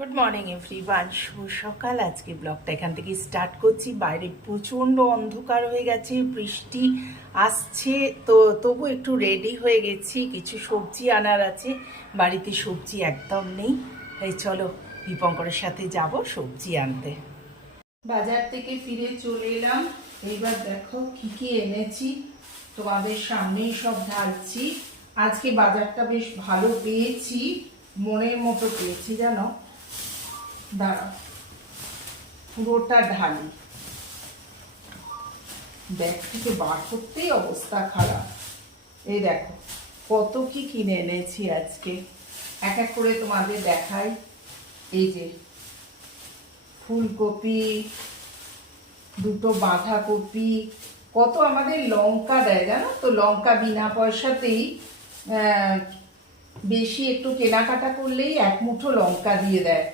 Good morning everyone, শুভ সকাল। আজকে ব্লগটা এখান থেকে স্টার্ট করছি। বাইরে প্রচণ্ড অন্ধকার হয়ে গেছে, বৃষ্টি আসছে, তো তবু একটু রেডি হয়ে গেছি। কিছু সবজি আনার আছে, বাড়িতে সবজি একদম নেই, তাই চলো দীপঙ্করের সাথে যাব সবজি আনতে। বাজার থেকে ফিরে চলে এলাম। এইবার দেখো কি কি এনেছি, তোমাদের সামনেই সব ঢালছি। আজকে বাজারটা বেশ ভালো পেয়েছি, মনের মতো পেয়েছি জানো। দাঁড়াও, পুরোটা ঢালি, ব্যাগ থেকে বার করতেই অবস্থা খারাপ। এই দেখো কত কি কিনে এনেছি আজকে, এক এক করে তোমাদের দেখাই। এই যে ফুলকপি, দুটো বাঁধাকপি, কত আমাদের লঙ্কা দেয় জানো তো। লঙ্কা বিনা পয়সাতেই, বেশি একটু কেনাকাটা করলেই এক মুঠো লঙ্কা দিয়ে দেয়।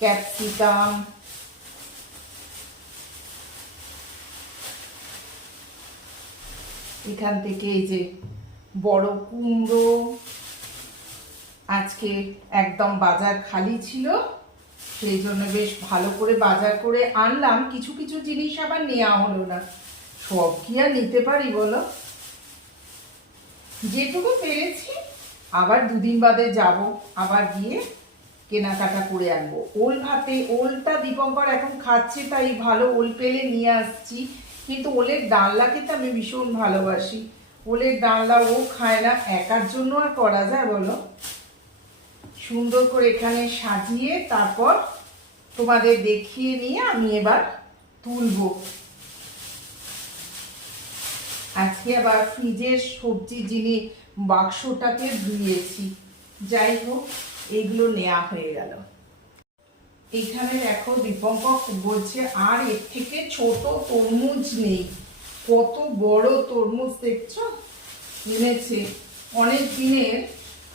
ক্যাপসিকাম, এখান থেকে এই যে বড় কুমড়ো, আজকে একদম বাজার খালি ছিল, সেই জন্য বেশ ভালো করে বাজার করে আনলাম। কিছু কিছু জিনিস আবার নেওয়া হলো না, সব কি আর নিতে পারি বলো। যেটুকু পেরেছি, আবার দুদিন বাদে যাব, আবার গিয়ে কেনাকাটা করে আনবো। ওল ভাতে, ওলটা দীপঙ্কর এখন খাচ্ছে, তাই ভালো ওল পেলে নিয়ে আসছি। কিন্তু ওলের ডালনা খেতে আমি ভীষণ ভালোবাসি, ওলের ডালনা ও খায় না, একার জন্য আর করা যায় বলো। সুন্দর করে এখানে সাজিয়ে তারপর তোমাদের দেখিয়ে নিয়ে আমি এবার তুলবো। আজকে আবার ফ্রিজের সবজি জিনিস বাক্সটাকে ধুয়েছি। যাই হোক, এইগুলো নেওয়া হয়ে গেল। এখানে দেখো দীপঙ্কর বলছে আর এর থেকে ছোট তরমুজ নেই, কত বড় তরমুজ দেখছো এনেছে অনেক দিনের।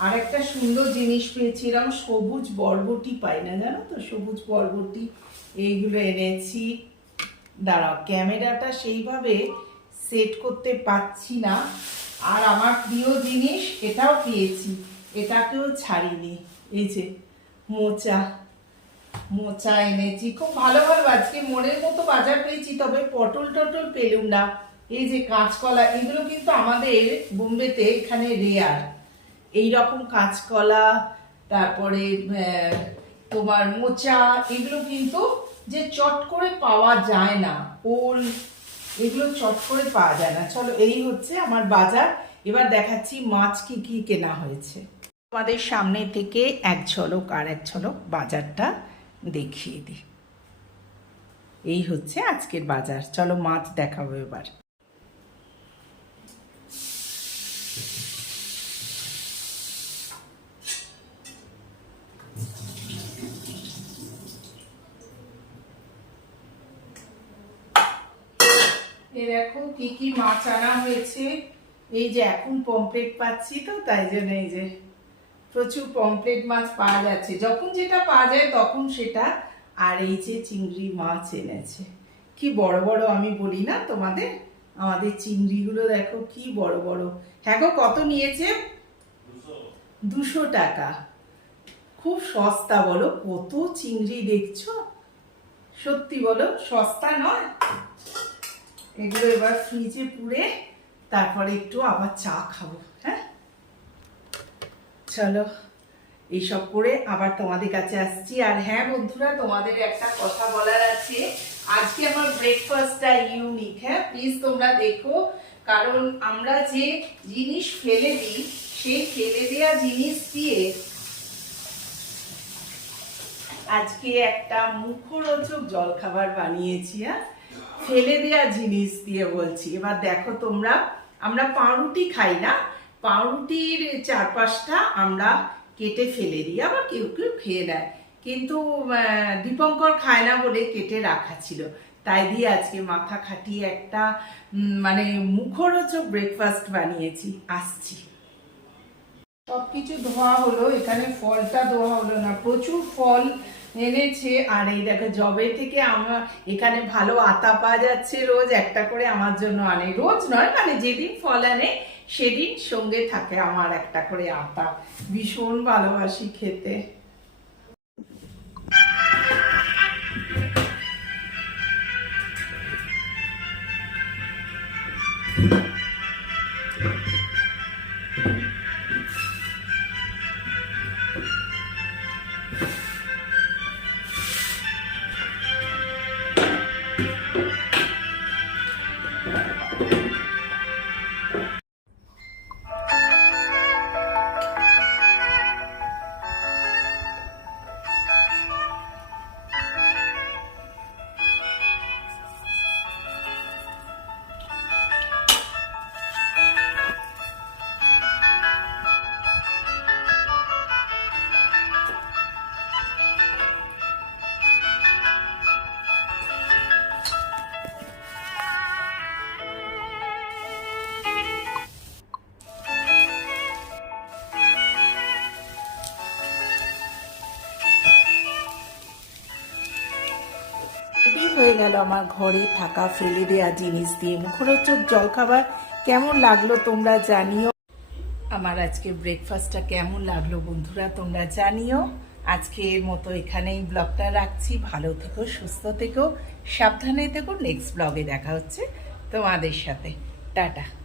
আর একটা সুন্দর জিনিস পেয়েছিলাম, সবুজ বরবটি পাই না জানো তো, সবুজ বরবটি, এইগুলো এনেছি। দাঁড়াও, ক্যামেরাটা সেইভাবে সেট করতে পারছি না। আর আমার প্রিয় জিনিস এটাও পেয়েছি, এটাকেও ছাড়িনি। এই যে মোচা, মোচা এনেছি, খুব ভালো ভালো আজকে মনের মতো বাজার পেয়েছি। তবে পটল টটল পেলুম না। এই যে কাঁচকলা, এগুলো কিন্তু আমাদের বোম্বেতে এখানে রেয়ার, এইরকম কাঁচকলা, তারপরে তোমার মোচা, এগুলো কিন্তু যে চট করে পাওয়া যায় না। ওল, এগুলো চট করে পাওয়া যায় না। চলো, এই হচ্ছে আমার বাজার। এবার দেখাচ্ছি মাছ কি কি কেনা হয়েছে তোমাদের সামনে থেকে। এক ঝলক আর এক ঝলক বাজারটা দেখিয়ে দিই। এই হচ্ছে আজকের বাজার। চলো মাছ দেখাবো এবার। দেখো কি কি মাছ আনা হয়েছে। এই যে এখন পমফ্রেট পাচ্ছি, তো তাই জন্য এই যে প্রচুর পমফ্রেট মাছ পাওয়া যাচ্ছে, যখন যেটা পাওয়া যায় তখন সেটা। আর এই যে চিংড়ি মাছ এনেছে, কি বড় বড়, আমি বলি না তোমাদের, আমাদের চিংড়িগুলো দেখো কি বড় বড়। হ্যাঁ গো, কত নিয়েছে? 200 টাকা, খুব সস্তা বলো। কত চিংড়ি দেখছো, সত্যি বলো সস্তা নয়। এগুলো এবার ফ্রিজে পুরে তারপরে একটু আবার চা খাবো। হ্যাঁ চলো, এইসব করে আবার তোমাদের কাছে আসছি। আর হ্যাঁ বন্ধুরা, তোমাদের একটা কথা বলার আছে, আজকে আমার ব্রেকফাস্টটা ইউনিক। হ্যাঁ প্লিজ তোমরা দেখো, কারণ আমরা যে জিনিস ফেলে দিই, সেই ফেলে দেওয়া জিনিস দিয়ে আজকে একটা মুখরোচক জলখাবার বানিয়েছি। হ্যাঁ, ফেলে দেওয়া জিনিস দিয়ে বলছি। এবার দেখো তোমরা, আমরা পাউরুটি খাই না, পাউরুটির চারপাশটা আমরা কেটে ফেলে দিই, আবার কেউ কেউ খেয়ে নেয়, কিন্তু দীপঙ্কর খায় না বলে কেটে রাখা ছিল, তাই দিয়ে আজকে মাথা খাটিয়ে একটা মানে মুখরোচক ব্রেকফাস্ট বানিয়েছি। আসছি, সবকিছু ধোয়া হলো, এখানে ফলটা ধোয়া হলো না, প্রচুর ফল এনেছে। আর এই দেখো, জবে থেকে আমার এখানে ভালো আতা পাওয়া যাচ্ছে, রোজ একটা করে আমার জন্য আনে, রোজ নয় মানে যেদিন ফল আনে সেদিন সঙ্গে থাকে আমার একটা করে আতা, ভীষণ ভালোবাসি খেতে। এটি হয়ে গেল আমার ঘরে থাকা ফেলে দেওয়া জিনিস দিয়ে মুখরোচক জলখাবার। কেমন লাগলো তোমরা জানিও। আমার আজকে ব্রেকফাস্টটা কেমন লাগলো বন্ধুরা তোমরা জানিও। আজকের মতো এখানেই ব্লগটা রাখছি। ভালো থেকো, সুস্থ থেকো, সাবধানে থেকো। নেক্সট ব্লগে দেখা হচ্ছে তোমাদের সাথে। টাটা।